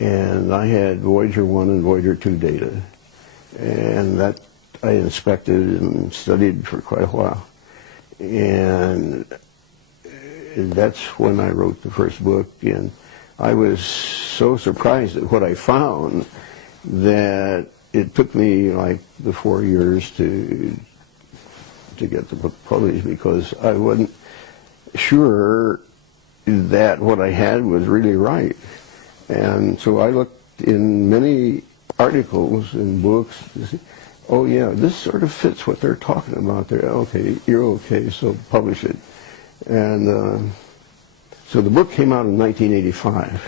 and I had Voyager 1 and Voyager 2 data, and that I inspected and studied for quite a while. And that's when I wrote the first book, and I was so surprised at what I found that it took me like the 4 years to get the book published, because I wasn't sure that what I had was really right. And so I looked in many articles and books to see, oh yeah, this sort of fits what they're talking about there. Okay, you're okay, so publish it. And so the book came out in 1985.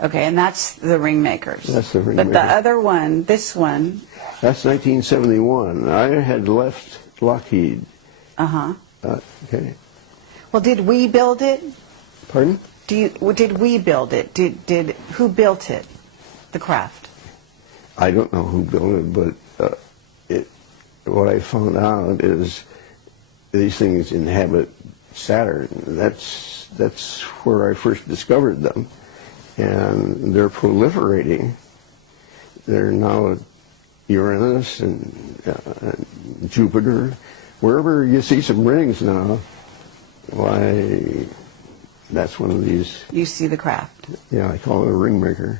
Okay, and that's the Ringmakers. That's the Ringmakers. But the other one, this one. That's 1971. I had left Lockheed. Uh-huh. Okay. Well, did we build it? Pardon? Did we build it? Who built it? The craft? I don't know who built it, but what I found out is these things inhabit Saturn. That's where I first discovered them, and they're proliferating. They're now at Uranus and Jupiter. Wherever you see some rings now, why, that's one of these. You see the craft. Yeah, I call it a ringmaker.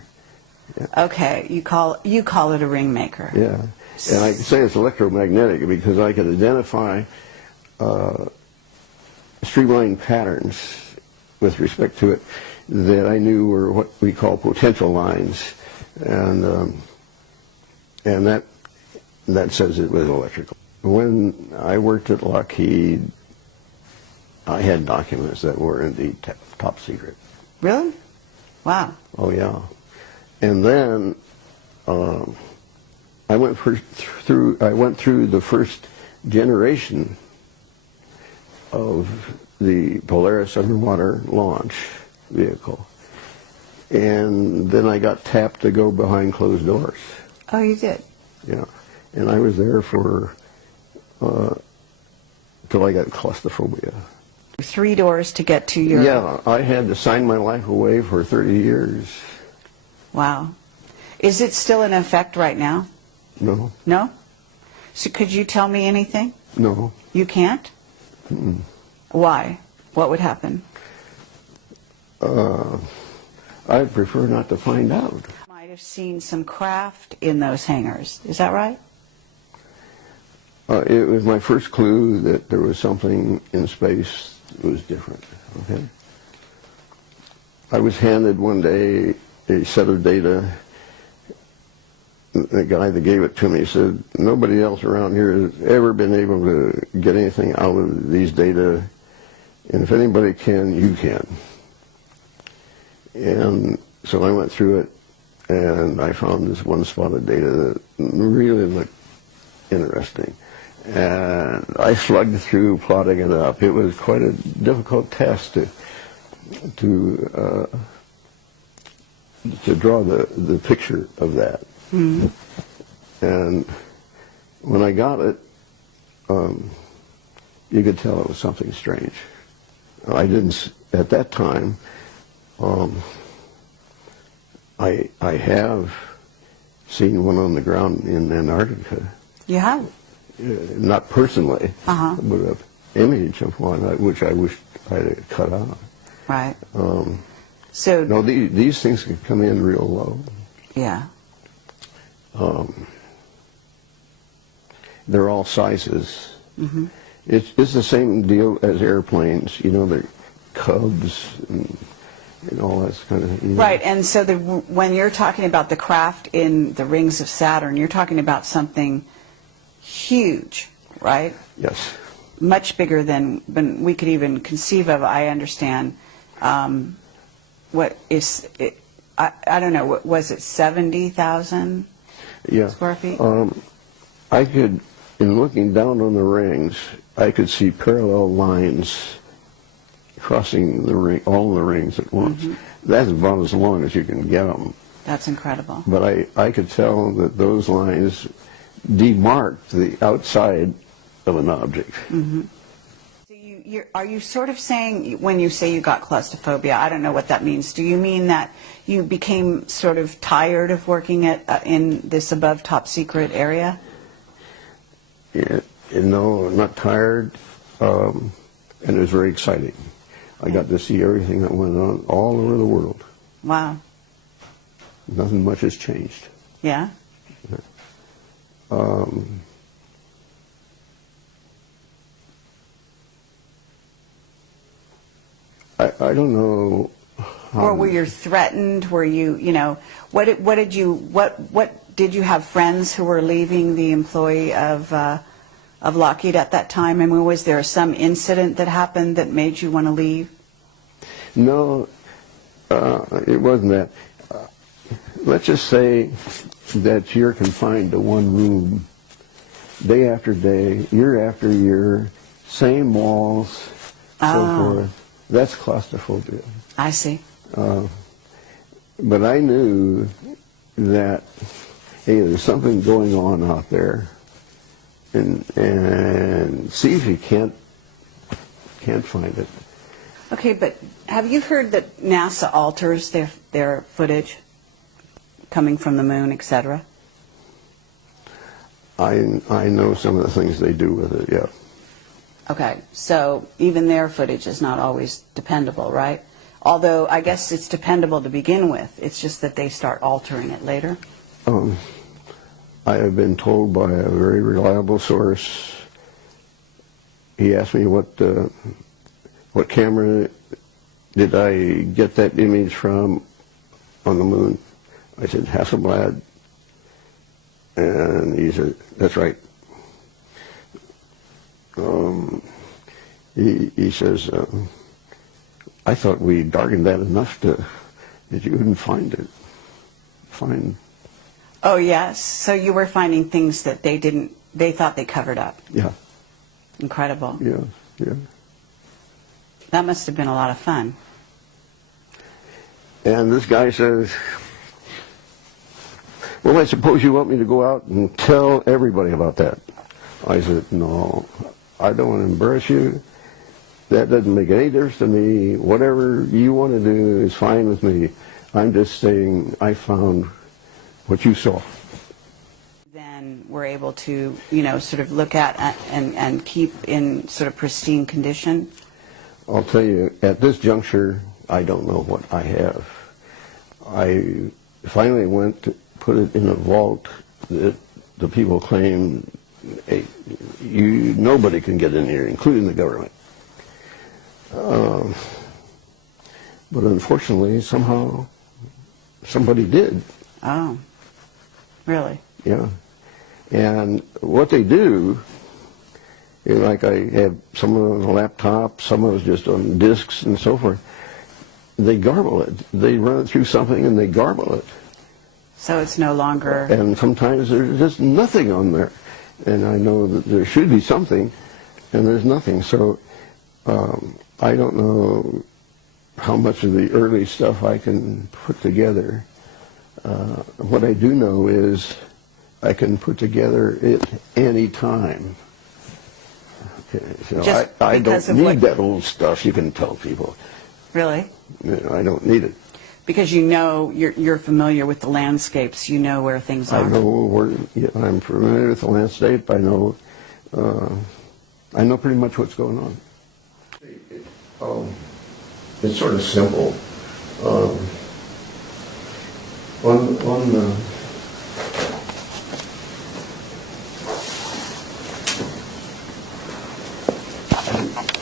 Yeah. Okay, you call it a ringmaker. Yeah, and I can say it's electromagnetic because I could identify streamline patterns with respect to it that I knew were what we call potential lines, and that says it was electrical. When I worked at Lockheed, I had documents that were indeed top secret. Really? Wow. Oh yeah. And then I went through the first generation of the Polaris underwater launch vehicle, and then I got tapped to go behind closed doors. Oh, you did? Yeah, and I was there for till I got claustrophobia. 3 doors to get to your... Yeah, I had to sign my life away for 30 years. Wow. Is it still in effect right now? No. No? So could you tell me anything? No. You can't? Mm-mm. Why? What would happen? I'd prefer not to find out. Might have seen some craft in those hangars. Is that right? It was my first clue that there was something in space that was different. Okay. I was handed one day a set of data. The guy that gave it to me said, nobody else around here has ever been able to get anything out of these data, and if anybody can, you can. And so I went through it, and I found this one spot of data that really looked interesting. And I slugged through plotting it up. It was quite a difficult task to draw the picture of that. Mm-hmm. And when I got it, you could tell it was something strange. I didn't, at that time, I have seen one on the ground in Antarctica. You have? Not personally, but an image of one, which I wish I had cut out. Right. So no, these things can come in real low. Yeah. They're all sizes. Mm-hmm. It's the same deal as airplanes. You know, they're Cubs and all that kind of. You know. Right, and so when you're talking about the craft in the rings of Saturn, you're talking about something huge, right? Yes. Much bigger than we could even conceive of. I understand. What is it? I don't know. What was it? 70,000 square feet. I could, in looking down on the rings, I could see parallel lines crossing the ring, all the rings at once. Mm-hmm. That's about as long as you can get them. That's incredible. But I could tell that those lines demarked the outside of an object. Mm-hmm. So Are you sort of saying, when you say you got claustrophobia, I don't know what that means. Do you mean that you became sort of tired of working in this above top secret area? Yeah, no, I'm not tired, and it was very exciting. I got to see everything that went on all over the world. Wow. Nothing much has changed. Yeah? I don't know how. Or were you threatened? Were you, what did you have friends who were leaving the employee of Lockheed at that time? I mean, was there some incident that happened that made you want to leave? No, it wasn't that. Let's just say that you're confined to one room day after day, year after year, same walls, so forth. That's claustrophobia. I see. But I knew that, hey, there's something going on out there, and see if you can't find it. Okay, but have you heard that NASA alters their footage coming from the moon, etc.? I know some of the things they do with it, yeah. Okay, so even their footage is not always dependable, right? Although I guess it's dependable to begin with. It's just that they start altering it later. I have been told by a very reliable source. He asked me what camera did I get that image from on the moon. I said, Hasselblad. And he said, that's right. He says, I thought we darkened that enough that you wouldn't find it. Oh, yes. So you were finding things that they thought they covered up. Yeah. Incredible. Yeah. That must have been a lot of fun. And this guy says, well, I suppose you want me to go out and tell everybody about that. I said, no, I don't want to embarrass you. That doesn't make any difference to me. Whatever you want to do is fine with me. I'm just saying I found what you saw. Then we're able to, sort of look at and keep in sort of pristine condition. I'll tell you, at this juncture, I don't know what I have. I finally went to put it in a vault that the people claim, hey, nobody can get in here, including the government. But unfortunately, somehow, somebody did. Oh, really? Yeah. And what they do, like I have some of it on a laptop, some of it's just on discs and so forth, they garble it. They run it through something and they garble it. So it's no longer... And sometimes there's just nothing on there. And I know that there should be something, and there's nothing. So I don't know how much of the early stuff I can put together. What I do know is I can put together it any time. Okay, so I don't need that old stuff you can tell people. Really? I don't need it. Because you're familiar with the landscapes, you know where things are. I know where, I'm familiar with the landscape. I know pretty much what's going on. It's sort of simple.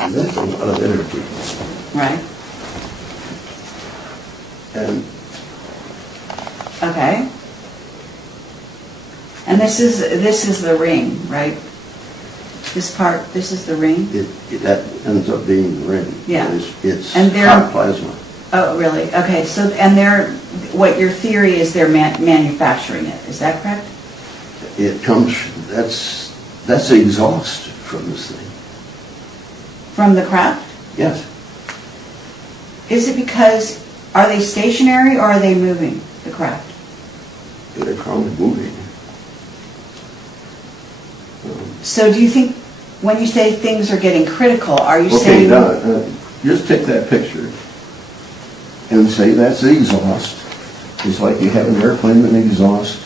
That's a lot of energy. Right. And okay. And this is the ring, right? This is the ring? That ends up being the ring. Yeah. It's and hot plasma. Oh, really? Okay. So, what your theory is they're manufacturing it. Is that correct? It comes, that's the exhaust from this thing. From the craft? Yes. Is it because, are they stationary or are they moving, the craft? They're probably moving. So do you think When you say things are getting critical, are you Okay, saying... now, just take that picture and say that's the exhaust. It's like you have an airplane with an exhaust.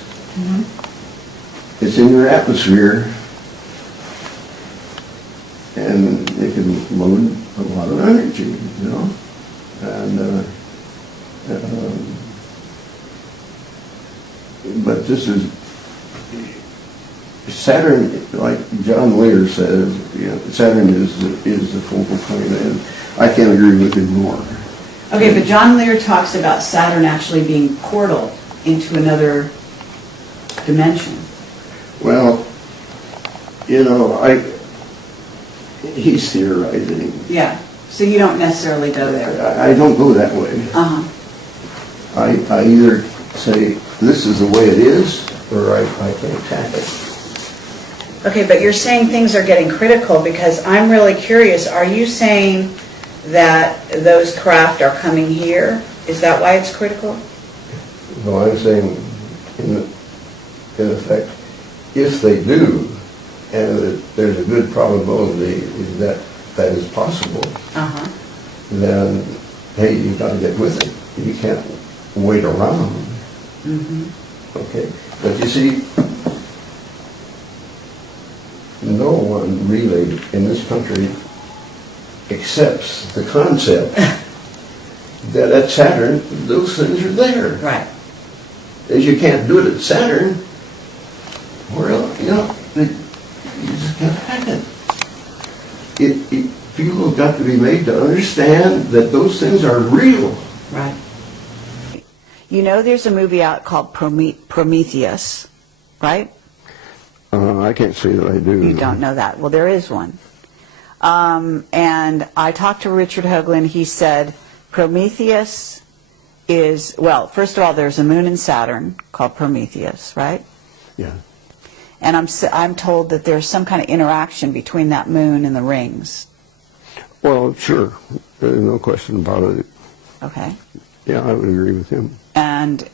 It's in your atmosphere, and it can load a lot of energy, you know? And, but this is, Saturn, like John Lear says, you know, Saturn is the focal point, and I can't agree with him more. Okay, but John Lear talks about Saturn actually being portal into another dimension. Well, you know, he's theorizing. Yeah, so you don't necessarily go there. I don't go that way. Uh-huh. I either say, this is the way it is, or I can attack it. Okay, but you're saying things are getting critical because I'm really curious. Are you saying that those craft are coming here? Is that why it's critical? No, I'm saying, in effect, if they do, and there's a good probability that that is possible, then, hey, you've got to get with it. You can't wait around. Okay, but you see, no one really in this country accepts the concept that at Saturn, those things are there. Right. As you can't do it at Saturn, well, you know, you just can't hack it. People have got to be made to understand that those things are real. Right. You know there's a movie out called Prometheus, right? I can't say that I do. You don't know that. Well, there is one. And I talked to Richard Hoagland. He said Prometheus is, well, first of all, there's a moon in Saturn called Prometheus, right? Yeah. And I'm told that there's some kind of interaction between that moon and the rings. Well, sure. There's no question about it. Okay. Yeah, I would agree with him. And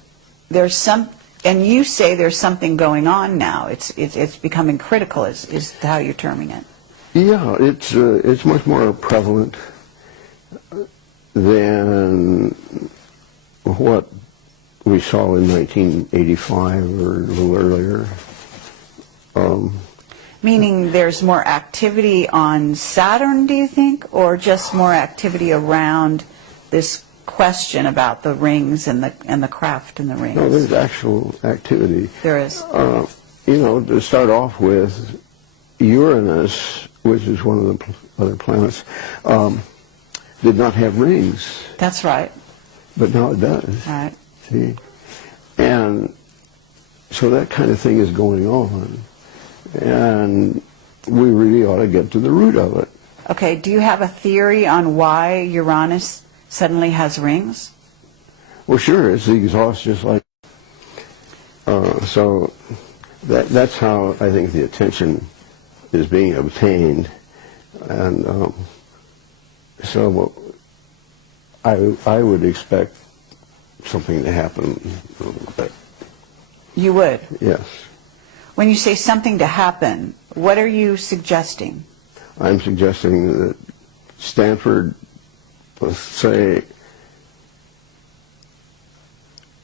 and you say there's something going on now. It's becoming critical, is how you're terming it. Yeah, it's much more prevalent than what we saw in 1985 or a little earlier. Meaning there's more activity on Saturn, do you think, or just more activity around this question about the rings and the craft in the rings? No, there's actual activity. There is. You know, to start off with, Uranus, which is one of the other planets, did not have rings. That's right. But now it does. Right. See? And so that kind of thing is going on. And we really ought to get to the root of it. Okay, do you have a theory on why Uranus suddenly has rings? Well, sure, it's the exhaust just like... so that's how I think the attention is being obtained. And so I would expect something to happen. You would? Yes. When you say something to happen, what are you suggesting? I'm suggesting that Stanford, let's say,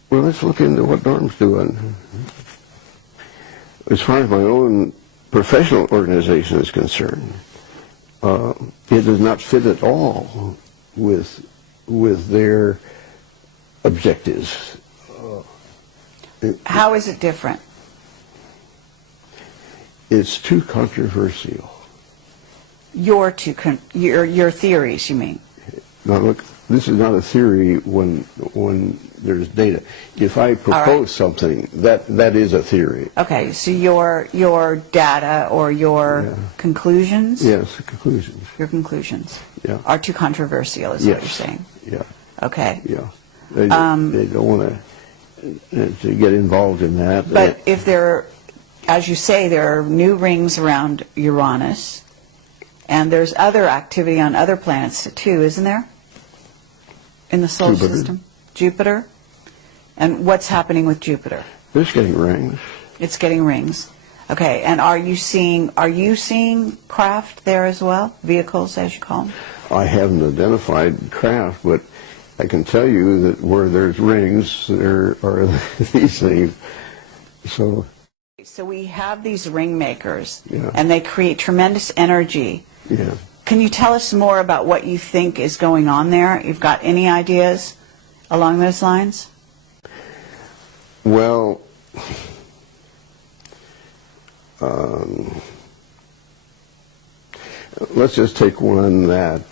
well, let's look into what Norm's doing. As far as my own professional organization is concerned, it does not fit at all with their objectives. How is it different? It's too controversial. Your theories, you mean? Now look, this is not a theory when there's data. If I propose something, that is a theory. Okay, so your data or your conclusions? Yes, conclusions. Your conclusions Yeah. are too controversial, is what you're saying? Yeah. Okay. Yeah. They don't want to get involved in that. But if there, as you say, there are new rings around Uranus, and there's other activity on other planets too, isn't there? In the solar system? Jupiter? And what's happening with Jupiter? It's getting rings. It's getting rings. Okay, and are you seeing craft there as well? Vehicles, as you call them? I haven't identified craft, but I can tell you that where there's rings, there are these things. So we have these ring makers, yeah. and they create tremendous energy. Yeah. Can you tell us more about what you think is going on there? You've got any ideas along those lines? Well, let's just take one that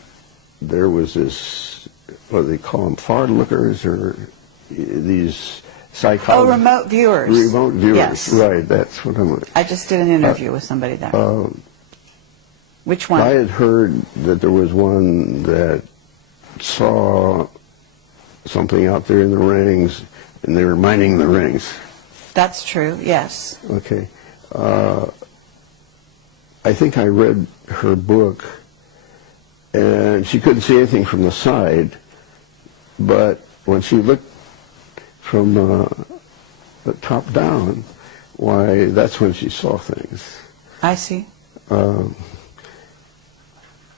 there was this, what do they call them, forward lookers, or these psychologists? Oh, remote viewers. Remote viewers, yes. Right, that's what I'm... I just did an interview with somebody there. Which one? I had heard that there was one that saw something out there in the rings, and they were mining the rings. That's true, yes. Okay. I think I read her book, and she couldn't see anything from the side, but when she looked from the top down, why, that's when she saw things. I see.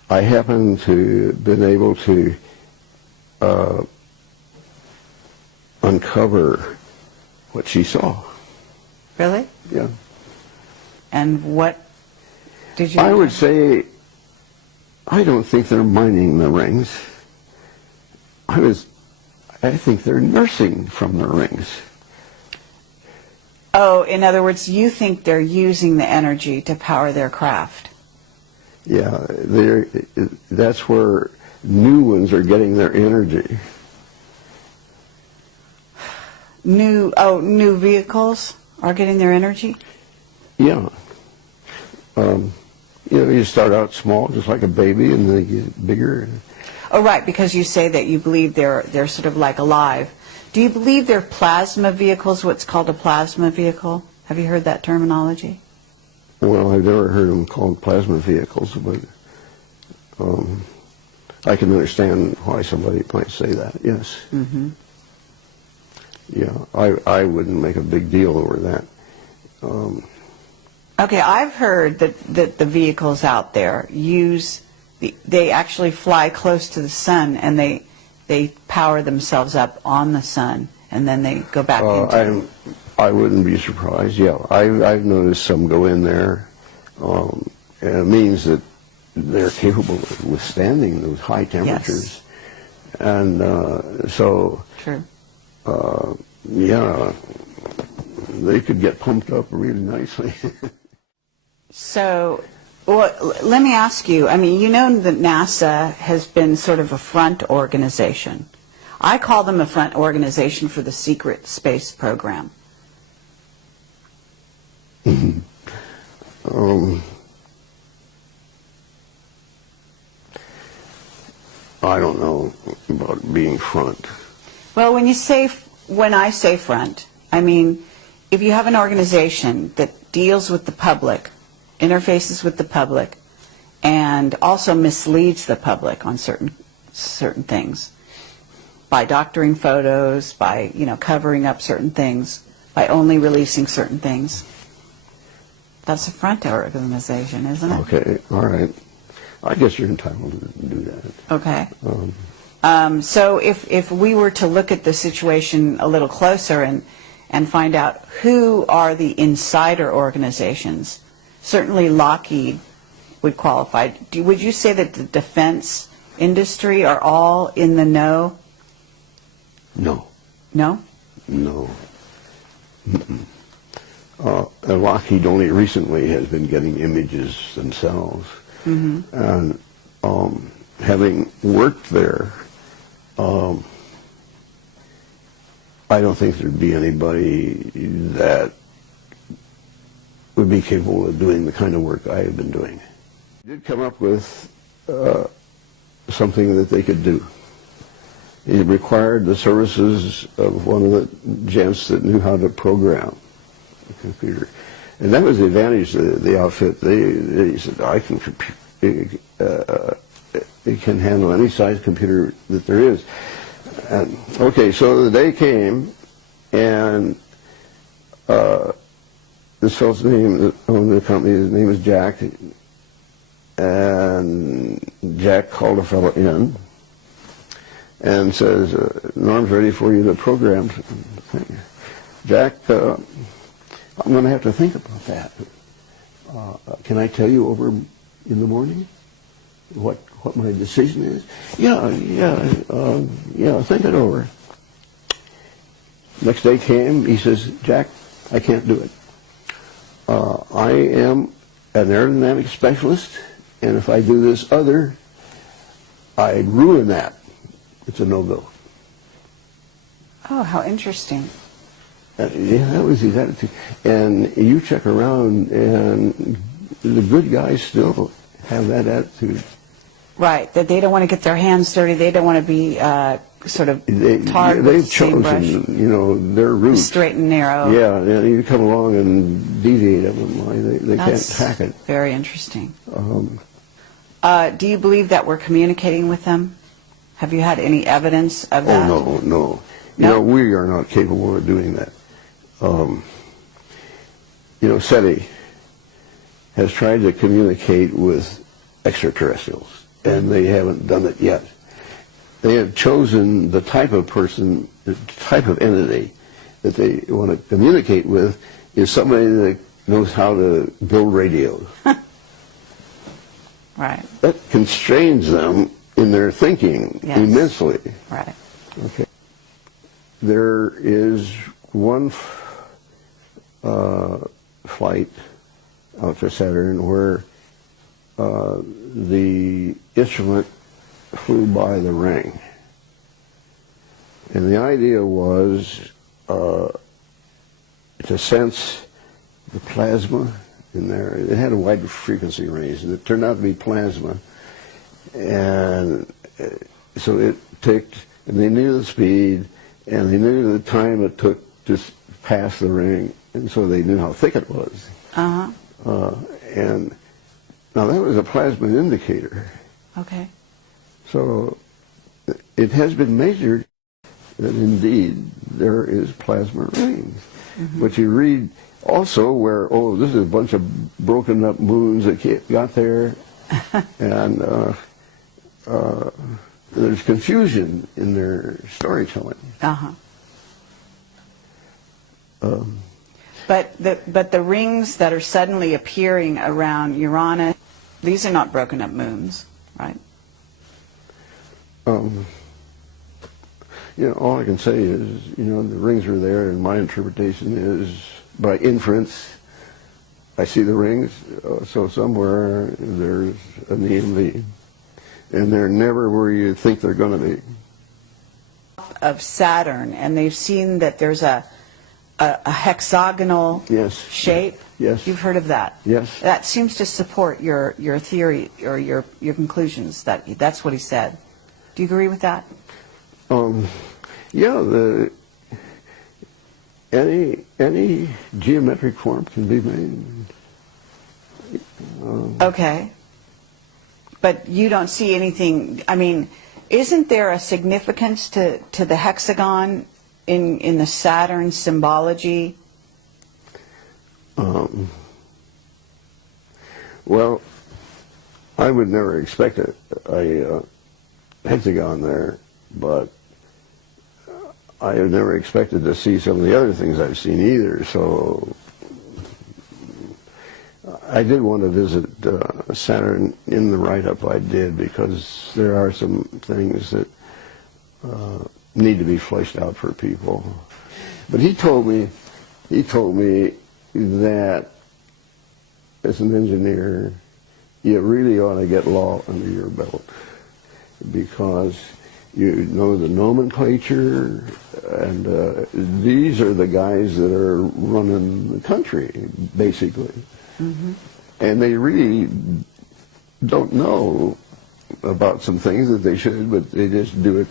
I happen to been able to uncover what she saw. Really? Yeah. And what did you... I would say, I don't think they're mining the rings. I think they're nursing from the rings. Oh, in other words, you think they're using the energy to power their craft. Yeah, that's where new ones are getting their energy. New vehicles are getting their energy? Yeah. You start out small, just like a baby, and they get bigger. Oh, right, because you say that you believe they're sort of like alive. Do you believe they're plasma vehicles, what's called a plasma vehicle? Have you heard that terminology? Well, I've never heard them called plasma vehicles, but I can understand why somebody might say that, yes. Mm-hmm. Yeah, I wouldn't make a big deal over that. Okay, I've heard that the vehicles out there they actually fly close to the sun, and they power themselves up on the sun, and then they go back into... I wouldn't be surprised, yeah. I've noticed some go in there, and it means that they're capable of withstanding those high temperatures. Yes. And so... True. Yeah, they could get pumped up really nicely. So, well, let me ask you, I mean, you know that NASA has been sort of a front organization. I call them a front organization for the secret space program. I don't know about being front. Well, when I say front, I mean, if you have an organization that deals with the public, interfaces with the public, and also misleads the public on certain things, by doctoring photos, by, covering up certain things, by only releasing certain things, that's a front organization, isn't it? Okay, all right. I guess you're entitled to do that. Okay. So if we were to look at the situation a little closer and find out who are the insider organizations, certainly Lockheed would qualify. Would you say that the defense industry are all in the know? No. No? No. Lockheed only recently has been getting images themselves. Mm-hmm. And having worked there, I don't think there'd be anybody that would be capable of doing the kind of work I have been doing. I did come up with something that they could do. It required the services of one of the gents that knew how to program the computer. And that was the advantage of the outfit. They said, it can handle any size computer that there is. And, okay, so the day came, and this fellow's name that owned the company, his name is Jack, and Jack called a fellow in and says, Norm's ready for you to program. Jack, I'm going to have to think about that. Can I tell you over in the morning what my decision is? Yeah, think it over. Next day came, he says, Jack, I can't do it. I am an aerodynamic specialist, and if I do this other, I'd ruin that. It's a no-go. Oh, how interesting. Yeah, that was his attitude. And you check around, and the good guys still have that attitude. Right, that they don't want to get their hands dirty. They don't want to be sort of tarred with the same brush. They've chosen, their route. Straight and narrow. Yeah, you come along and deviate them. They can't hack it. Very interesting. Do you believe that we're communicating with them? Have you had any evidence of that? Oh, no. We are not capable of doing that. SETI has tried to communicate with extraterrestrials, and they haven't done it yet. They have chosen the type of person, the type of entity that they want to communicate with is somebody that knows how to build radios. Right. That constrains them in their thinking immensely. Right. Okay. There is one flight out to Saturn where the instrument flew by the ring. And the idea was to sense the plasma in there. It had a wide frequency range, and it turned out to be plasma. And so it ticked, and they knew the speed, and they knew the time it took to pass the ring, and so they knew how thick it was. And now that was a plasma indicator. Okay. So it has been measured that indeed there is plasma rings. But you read also where, this is a bunch of broken up moons that got there, and there's confusion in their storytelling. But the rings that are suddenly appearing around Uranus, these are not broken up moons, right? All I can say is, the rings are there, and my interpretation is, by inference, I see the rings, so somewhere there's an EMV, and they're never where you think they're going to be. Of Saturn, and they've seen that there's a hexagonal shape. Yes. You've heard of that? Yes. That seems to support your theory or your conclusions. That's what he said. Do you agree with that? Any geometric form can be made. Okay. But you don't see anything, isn't there a significance to the hexagon in the Saturn symbology? Well, I would never expect a hexagon there, but I have never expected to see some of the other things I've seen either, so I did want to visit Saturn in the write-up I did, because there are some things that need to be fleshed out for people. But he told me that as an engineer, you really ought to get law under your belt, because you know the nomenclature, and these are the guys that are running the country, basically. And they really don't know about some things that they should, but they just do it.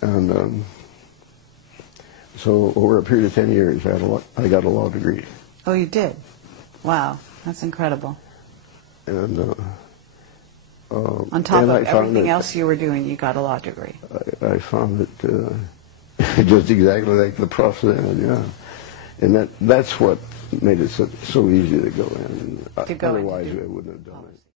And so over a period of 10 years, I got a law degree. Oh, you did? Wow, that's incredible. And on top of everything else you were doing, you got a law degree. I found it just exactly like the prof said, yeah. And that's what made it so easy to go in. To go into Otherwise, do we wouldn't have done it.